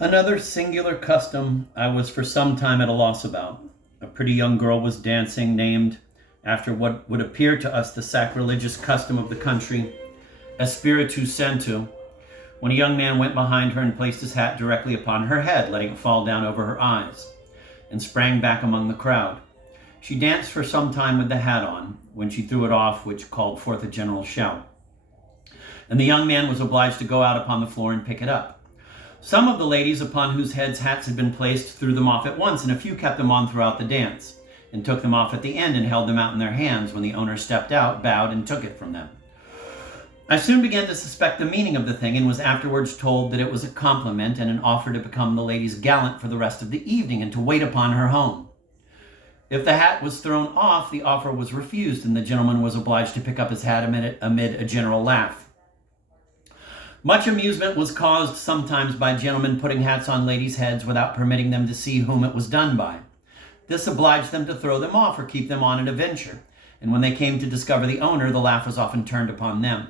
Another singular custom I was for some time at a loss about. A pretty young girl was dancing, named after what would appear to us the sacrilegious custom of the country, Espiritu Santo, when a young man went behind her and placed his hat directly upon her head, letting it fall down over her eyes, and sprang back among the crowd. She danced for some time with the hat on, when she threw it off, which called forth a general shout, and the young man was obliged to go out upon the floor and pick it up. Some of the ladies upon whose heads hats had been placed threw them off at once, and a few kept them on throughout the dance, and took them off at the end and held them out in their hands when the owner stepped out, bowed, and took it from them. I soon began to suspect the meaning of the thing, and was afterwards told that it was a compliment and an offer to become the lady's gallant for the rest of the evening and to wait upon her home. If the hat was thrown off, the offer was refused, and the gentleman was obliged to pick up his hat amid a general laugh. Much amusement was caused sometimes by gentlemen putting hats on ladies' heads without permitting them to see whom it was done by. This obliged them to throw them off or keep them on at a venture, and when they came to discover the owner, the laugh was often turned upon them.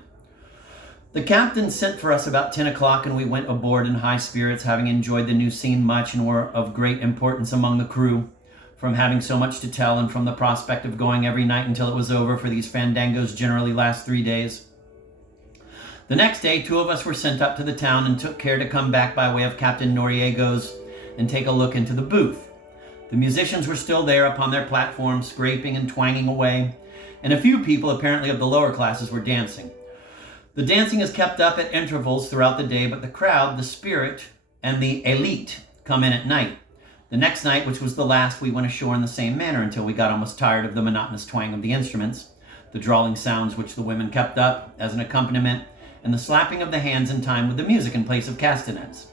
The captain sent for us about 10 o'clock, and we went aboard in high spirits, having enjoyed the new scene much and were of great importance among the crew, from having so much to tell and from the prospect of going every night until it was over, for these fandangos generally last 3 days. The next day, 2 of us were sent up to the town and took care to come back by way of Captain Noriego's and take a look into the booth. The musicians were still there upon their platform, scraping and twanging away, and a few people, apparently of the lower classes, were dancing. The dancing is kept up at intervals throughout the day, but the crowd, the spirit, and the elite come in at night. The next night, which was the last, we went ashore in the same manner until we got almost tired of the monotonous twang of the instruments, the drawling sounds which the women kept up as an accompaniment, and the slapping of the hands in time with the music in place of castanets.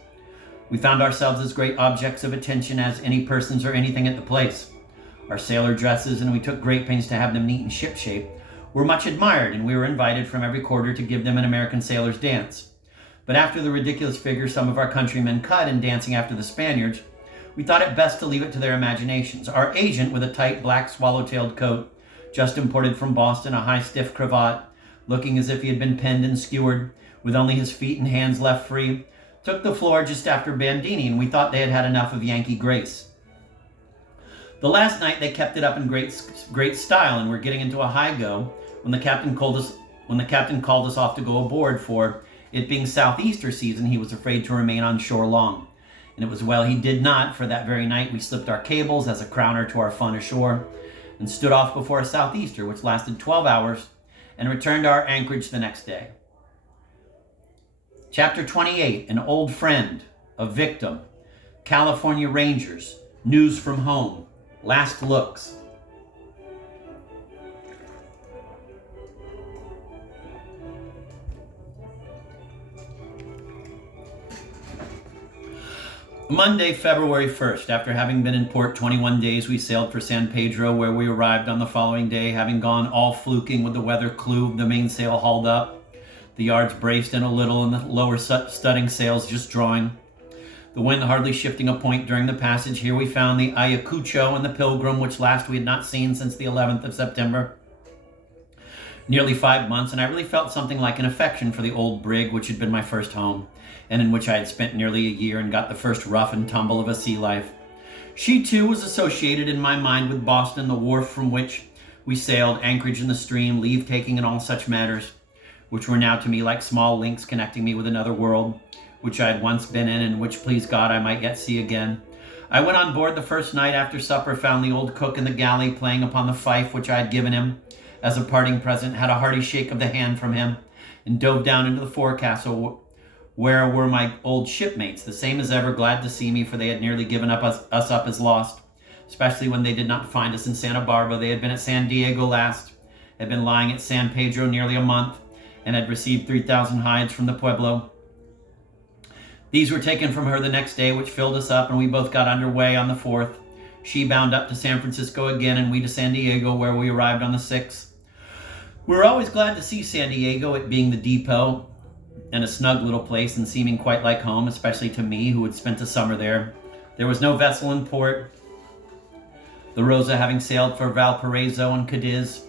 We found ourselves as great objects of attention as any persons or anything at the place. Our sailor dresses, and we took great pains to have them neat and shipshape, were much admired, and we were invited from every quarter to give them an American sailor's dance. But after the ridiculous figure some of our countrymen cut in dancing after the Spaniards, we thought it best to leave it to their imaginations. Our agent, with a tight black swallow-tailed coat, just imported from Boston, a high stiff cravat, looking as if he had been penned and skewered, with only his feet and hands left free, took the floor just after Bandini, and we thought they had had enough of Yankee grace. The last night they kept it up in great style, and were getting into a high go when the captain called us off to go aboard, for it being southeaster season, he was afraid to remain on shore long. And it was well he did not, for that very night we slipped our cables as a crowner to our fun ashore, and stood off before a southeaster, which lasted 12 hours, and returned to our anchorage the next day. Chapter 28, An Old Friend, A Victim, California Rangers, News from Home, Last Looks. Monday, February 1st. After having been in port 21 days, we sailed for San Pedro, where we arrived on the following day, having gone all fluking with the weather clew, the mainsail hauled up, the yards braced in a little, and the lower studding sails just drawing. The wind hardly shifting a point during the passage. Here we found the Ayacucho and the Pilgrim, which last we had not seen since the 11th of September. Nearly 5 months, and I really felt something like an affection for the old brig, which had been my first home, and in which I had spent nearly a year and got the first rough and tumble of a sea life. She, too, was associated in my mind with Boston, the wharf from which we sailed, anchorage in the stream, leave-taking, and all such matters, which were now to me like small links connecting me with another world, which I had once been in, and which, please God, I might yet see again. I went on board the first night after supper, found the old cook in the galley playing upon the fife which I had given him as a parting present, had a hearty shake of the hand from him, and dove down into the forecastle, where were my old shipmates, the same as ever, glad to see me, for they had nearly given us up as lost, especially when they did not find us in Santa Barbara. They had been at San Diego last, had been lying at San Pedro nearly a month, and had received 3,000 hides from the Pueblo. These were taken from her the next day, which filled us up, and we both got under way on the 4th. She bound up to San Francisco again, and we to San Diego, where we arrived on the 6th. We were always glad to see San Diego, it being the depot, and a snug little place, and seeming quite like home, especially to me, who had spent the summer there. There was no vessel in port, the Rosa having sailed for Valparaiso and Cadiz,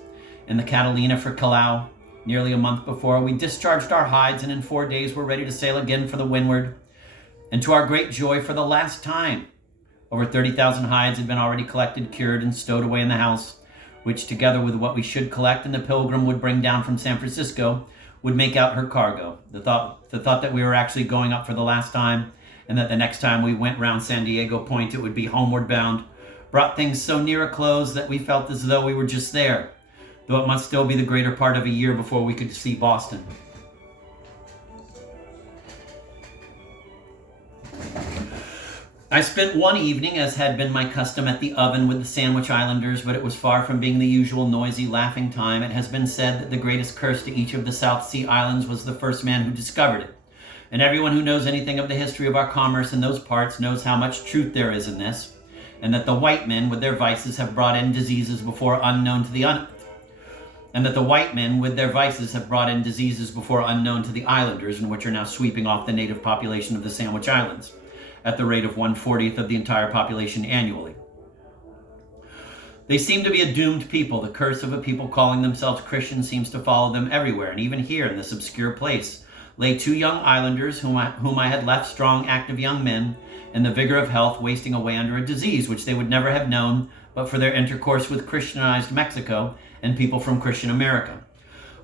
and the Catalina for Callao. Nearly a month before, we discharged our hides, and in 4 days were ready to sail again for the windward. And to our great joy, for the last time, over 30,000 hides had been already collected, cured, and stowed away in the house, which, together with what we should collect and the Pilgrim would bring down from San Francisco, would make out her cargo. The thought that we were actually going up for the last time, and that the next time we went round San Diego Point it would be homeward bound, brought things so near a close that we felt as though we were just there, though it must still be the greater part of a year before we could see Boston. I spent one evening, as had been my custom, at the oven with the Sandwich Islanders, but it was far from being the usual noisy, laughing time. It has been said that the greatest curse to each of the South Sea Islands was the first man who discovered it. And everyone who knows anything of the history of our commerce in those parts knows how much truth there is in this, and that the white men with their vices have brought in diseases before unknown to the islanders, and which are now sweeping off the native population of the Sandwich Islands at the rate of 1/40 of the entire population annually. They seem to be a doomed people. The curse of a people calling themselves Christian seems to follow them everywhere, and even here in this obscure place lay 2 young islanders whom I had left, strong, active young men, in the vigor of health, wasting away under a disease which they would never have known but for their intercourse with Christianized Mexico and people from Christian America.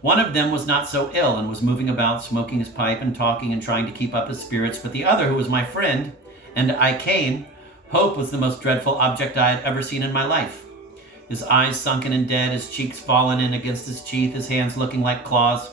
One of them was not so ill and was moving about, smoking his pipe and talking and trying to keep up his spirits, but the other, who was my friend, and I came, Hope, was the most dreadful object I had ever seen in my life. His eyes sunken and dead, his cheeks fallen in against his teeth, his hands looking like claws.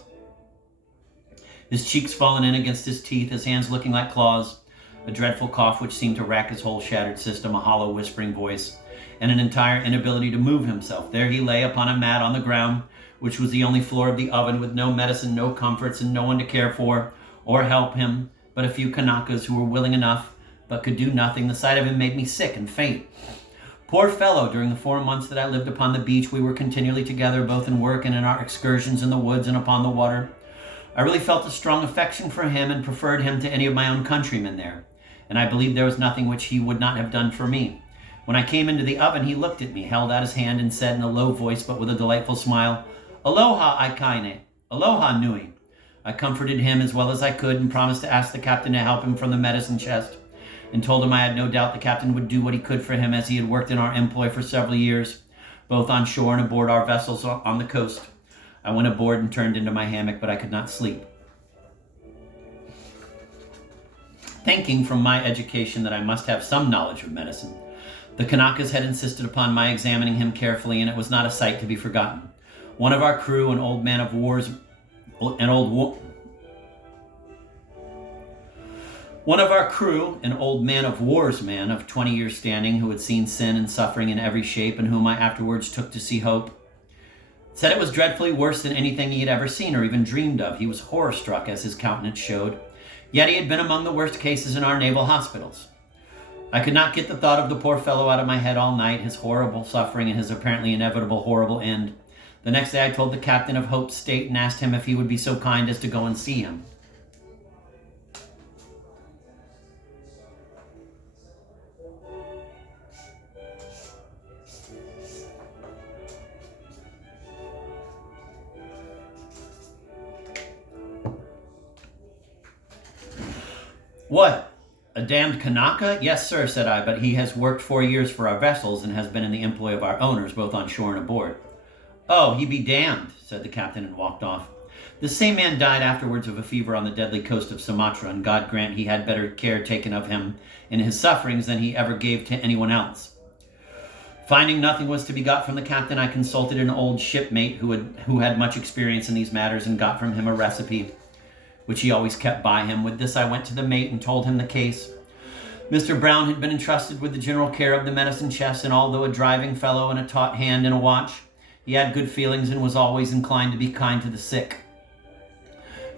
His cheeks fallen in against his teeth, his hands looking like claws. A dreadful cough which seemed to rack his whole shattered system, a hollow whispering voice, and an entire inability to move himself. There he lay upon a mat on the ground, which was the only floor of the oven, with no medicine, no comforts, and no one to care for or help him, but a few Kanakas who were willing enough, but could do nothing. The sight of him made me sick and faint. Poor fellow, during the 4 months that I lived upon the beach, we were continually together, both in work and in our excursions in the woods and upon the water. I really felt a strong affection for him and preferred him to any of my own countrymen there, and I believed there was nothing which he would not have done for me. When I came into the oven, he looked at me, held out his hand, and said in a low voice, but with a delightful smile, "Aloha, Aikaine. Aloha, Nui." I comforted him as well as I could and promised to ask the captain to help him from the medicine chest, and told him I had no doubt the captain would do what he could for him, as he had worked in our employ for several years, both on shore and aboard our vessels on the coast. I went aboard and turned into my hammock, but I could not sleep, thinking from my education that I must have some knowledge of medicine. The Kanakas had insisted upon my examining him carefully, and it was not a sight to be forgotten. One of our crew, an old man of war's man of 20 years standing, who had seen sin and suffering in every shape, and whom I afterwards took to see Hope, said it was dreadfully worse than anything he had ever seen or even dreamed of. He was horror-struck, as his countenance showed, yet he had been among the worst cases in our naval hospitals. I could not get the thought of the poor fellow out of my head all night, his horrible suffering and his apparently inevitable horrible end. The next day I told the captain of Hope's state and asked him if he would be so kind as to go and see him. "What, a damned Kanaka?" "Yes, sir," said I, "but he has worked 4 years for our vessels and has been in the employ of our owners, both on shore and aboard." "Oh, he be damned," said the captain, and walked off. This same man died afterwards of a fever on the deadly coast of Sumatra, and God grant he had better care taken of him in his sufferings than he ever gave to anyone else. Finding nothing was to be got from the captain, I consulted an old shipmate who had much experience in these matters, and got from him a recipe, which he always kept by him. With this I went to the mate and told him the case. Mr. Brown had been entrusted with the general care of the medicine chest, and although a driving fellow and a taut hand and a watch, he had good feelings and was always inclined to be kind to the sick.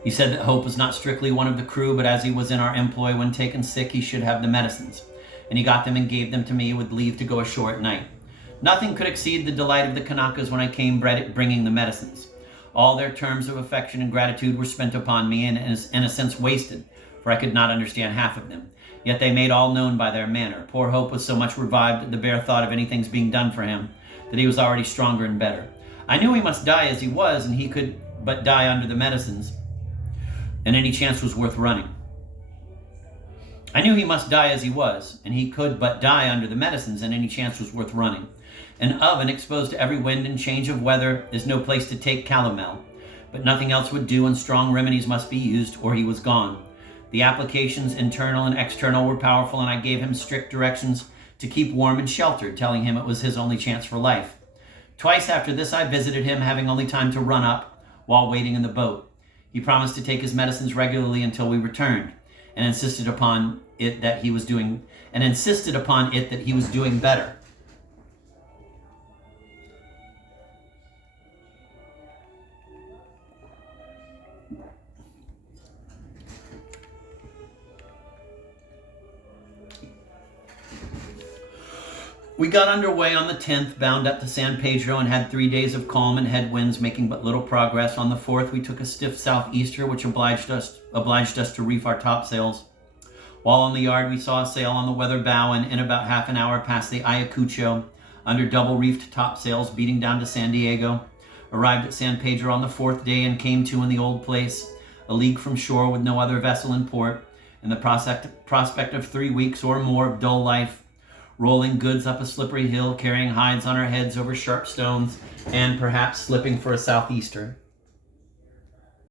He said that Hope was not strictly one of the crew, but as he was in our employ when taken sick, he should have the medicines, and he got them and gave them to me with leave to go ashore at night. Nothing could exceed the delight of the Kanakas when I came bringing the medicines. All their terms of affection and gratitude were spent upon me, and in a sense wasted, for I could not understand half of them. Yet they made all known by their manner. Poor Hope was so much revived at the bare thought of anything's being done for him, that he was already stronger and better. I knew he must die as he was, and he could but die under the medicines, and any chance was worth running. I knew he must die as he was, and he could but die under the medicines, and any chance was worth running. An oven exposed to every wind and change of weather is no place to take calomel, but nothing else would do, and strong remedies must be used, or he was gone. The applications, internal and external, were powerful, and I gave him strict directions to keep warm and sheltered, telling him it was his only chance for life. Twice after this I visited him, having only time to run up while waiting in the boat. He promised to take his medicines regularly until we returned, and insisted upon it that he was doing better. We got underway on the 10th, bound up to San Pedro, and had 3 days of calm and headwinds, making but little progress. On the 4th, we took a stiff southeaster, which obliged us to reef our topsails. While on the yard, we saw a sail on the weather bow, and in about half an hour passed the Ayacucho under double-reefed topsails, beating down to San Diego. Arrived at San Pedro on the 4th day, and came to in the old place, a league from shore, with no other vessel in port, and the prospect of 3 weeks or more of dull life, rolling goods up a slippery hill, carrying hides on our heads over sharp stones, and perhaps slipping for a southeaster.